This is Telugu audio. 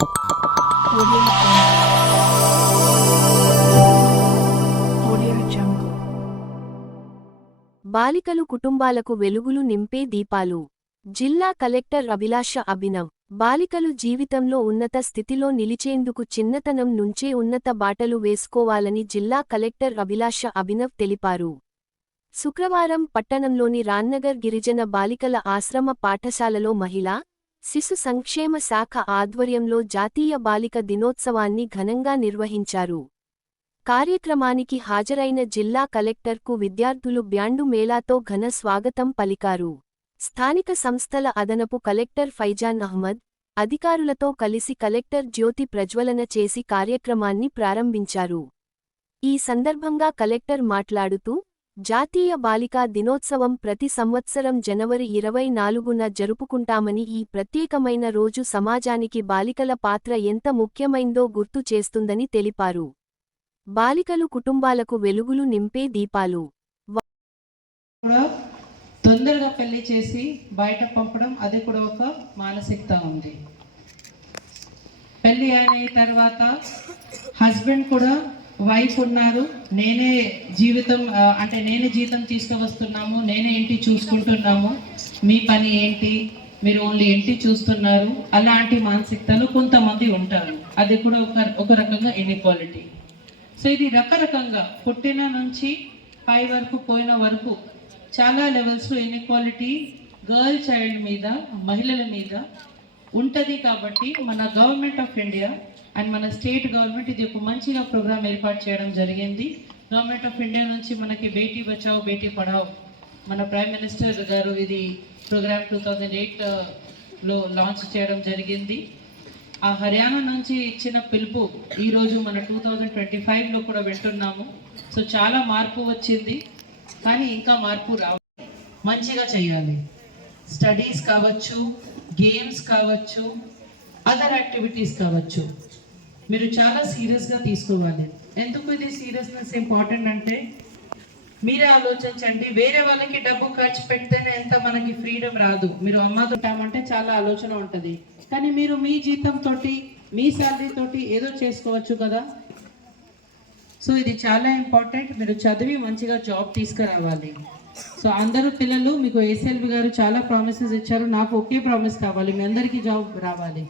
Audio Jungle. బాలికలు కుటుంబాలకు వెలుగులు నింపే దీపాలు. జిల్లా కలెక్టర్ అభిలాష అభినవ్. బాలికలు జీవితంలో ఉన్నత స్థితిలో నిలిచేందుకు చిన్నతనం నుంచే ఉన్నత బాటలు వేసుకోవాలని జిల్లా కలెక్టర్ అభిలాష అభినవ్ తెలిపారు. శుక్రవారం పట్టణంలోని రాన్నగర్ గిరిజన బాలికల ఆశ్రమ పాఠశాలలో మహిళా, శిశు సంక్షేమ శాఖ ఆధ్వర్యంలో జాతీయ బాలిక దినోత్సవాన్ని ఘనంగా నిర్వహించారు. కార్యక్రమానికి హాజరైన జిల్లా కలెక్టర్కు విద్యార్థులు బ్యాండు మేళాతో ఘన స్వాగతం పలికారు. స్థానిక సంస్థల అదనపు కలెక్టర్ ఫైజాన్ అహ్మద్, అధికారులతో కలిసి కలెక్టర్ జ్యోతి ప్రజ్వలన చేసి కార్యక్రమాన్ని ప్రారంభించారు. ఈ సందర్భంగా కలెక్టర్ మాట్లాడుతూ, జాతీయ బాలికా దినోత్సవం ప్రతి సంవత్సరం జనవరి 24న జరుపుకుంటామని ఈ ప్రత్యేకమైన రోజు సమాజానికి బాలికల పాత్ర ఎంత ముఖ్యమైందో గుర్తు చేస్తుందని తెలిపారు. బాలికలు కుటుంబాలకు వెలుగులు నింపే దీపాలు. కూడా తొందరగా పెళ్లి చేసి బయట పంపడం అది కూడా ఒక మానసికత ఉంది. పెళ్లి అయిన తర్వాత హస్బెండ్ కూడా వైఫ్ ఉన్నారు, నేనే జీవితం అంటే నేనే జీతం తీసుకువస్తున్నాము, నేనే ఇంటి చూసుకుంటున్నాము, మీ పని ఏంటి, మీరు ఓన్లీ ఇంటి చూస్తున్నారు, అలాంటి మానసికతలు కొంతమంది ఉంటారు. అది కూడా ఒక రకంగా ఇన్ఈక్వాలిటీ. సో ఇది రకరకంగా పుట్టిన నుంచి పై వరకు పోయిన వరకు చాలా లెవెల్స్లో ఇన్ఈక్వాలిటీ గర్ల్ చైల్డ్ మీద, మహిళల మీద ఉంటుంది. కాబట్టి మన గవర్నమెంట్ ఆఫ్ ఇండియా అండ్ మన స్టేట్ గవర్నమెంట్ ఇది ఒక మంచిగా ప్రోగ్రామ్ ఏర్పాటు చేయడం జరిగింది. గవర్నమెంట్ ఆఫ్ ఇండియా నుంచి మనకి బేటీ బచావ్ బేటీ పఢావ్ మన ప్రైమ్ మినిస్టర్ గారు ఇది ప్రోగ్రామ్ 2008లో లాంచ్ చేయడం జరిగింది. ఆ హర్యానా నుంచి ఇచ్చిన పిలుపు ఈరోజు మన 2025లో కూడా వింటున్నాము. సో చాలా మార్పు వచ్చింది, కానీ ఇంకా మార్పు రావాలి. మంచిగా చేయాలి. స్టడీస్ కావచ్చు, గేమ్స్ కావచ్చు, అదర్ యాక్టివిటీస్ కావచ్చు, మీరు చాలా సీరియస్గా తీసుకోవాలి. ఎందుకు ఇది సీరియస్నెస్ ఇంపార్టెంట్ అంటే మీరే ఆలోచించండి. వేరే వాళ్ళకి డబ్బు ఖర్చు పెడితేనే ఎంత మనకి ఫ్రీడమ్ రాదు. మీరు అమ్మతో ఉంటామంటే చాలా ఆలోచన ఉంటుంది, కానీ మీరు మీ జీతంతో మీ శాలరీ తోటి ఏదో చేసుకోవచ్చు కదా. సో ఇది చాలా ఇంపార్టెంట్. మీరు చదివి మంచిగా జాబ్ తీసుకురావాలి. సో అందరూ పిల్లలు మీకు ఏసీఎల్వి గారు చాలా ప్రామిసెస్ ఇచ్చారు. నాకు ఒకే ప్రామిస్ కావాలి, మీ అందరికీ జాబ్ రావాలి.